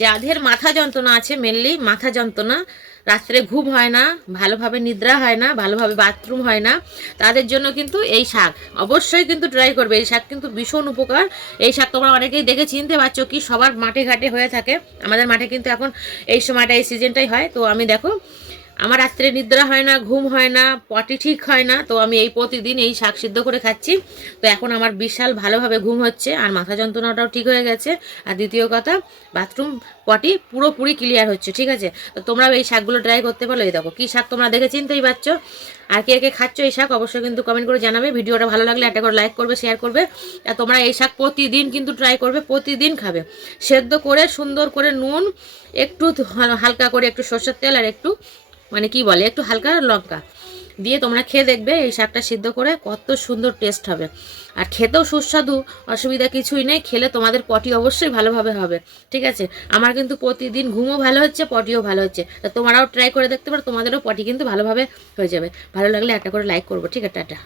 যাদের মাথা যন্ত্রণা আছে, মেনলি মাথা যন্ত্রণা, রাত্রে ঘুম হয় না, ভালোভাবে নিদ্রা হয় না, ভালোভাবে বাথরুম হয় না, তাদের জন্য কিন্তু এই শাক অবশ্যই কিন্তু ট্রাই করবে। এই শাক কিন্তু ভীষণ উপকার। এই শাক তোমরা অনেকেই দেখে চিনতে পারছো, কি সবার মাঠে ঘাটে হয়ে থাকে। আমাদের মাঠে কিন্তু এখন এই সময়টা, এই সিজনটাই হয়। তো আমি দেখো, আমার রাত্রে নিদ্রা হয় না, ঘুম হয় না, পটি ঠিক হয় না, তো আমি এই প্রতিদিন এই শাক সিদ্ধ করে খাচ্ছি। তো এখন আমার বিশাল ভালোভাবে ঘুম হচ্ছে, আর মাথা যন্ত্রণাটাও ঠিক হয়ে গেছে। আর দ্বিতীয় কথা, বাথরুম পটি পুরোপুরি ক্লিয়ার হচ্ছে। ঠিক আছে, তো তোমরাও এই শাকগুলো ট্রাই করতে পারো। এই দেখো কী শাক, তোমরা দেখে চিনতেই পারছো। আর কে কে খাচ্ছ এই শাক অবশ্যই কিন্তু কমেন্ট করে জানাবে। ভিডিওটা ভালো লাগলে একটা করে লাইক করবে, শেয়ার করবে। আর তোমরা এই শাক প্রতিদিন কিন্তু ট্রাই করবে, প্রতিদিন খাবে। সেদ্ধ করে সুন্দর করে নুন, একটু হালকা করে একটু সর্ষের তেল, আর একটু মানে কি বলে, একটু হালকা লঙ্কা দিয়ে তোমরা খেয়ে দেখবে এই শাকটা সিদ্ধ করে, কত সুন্দর টেস্ট হবে। আর খেতেও সুস্বাদু, অসুবিধা কিছুই নেই। খেলে তোমাদের পটি অবশ্যই ভালোভাবে হবে। ঠিক আছে, আমার কিন্তু প্রতিদিন ঘুমও ভালো হচ্ছে, পটিও ভালো হচ্ছে। তা তোমরাও ট্রাই করে দেখতে পারো, তোমাদেরও পটি কিন্তু ভালোভাবে হয়ে যাবে। ভালো লাগলে একটা করে লাইক করবো। ঠিক আছে, টাটা।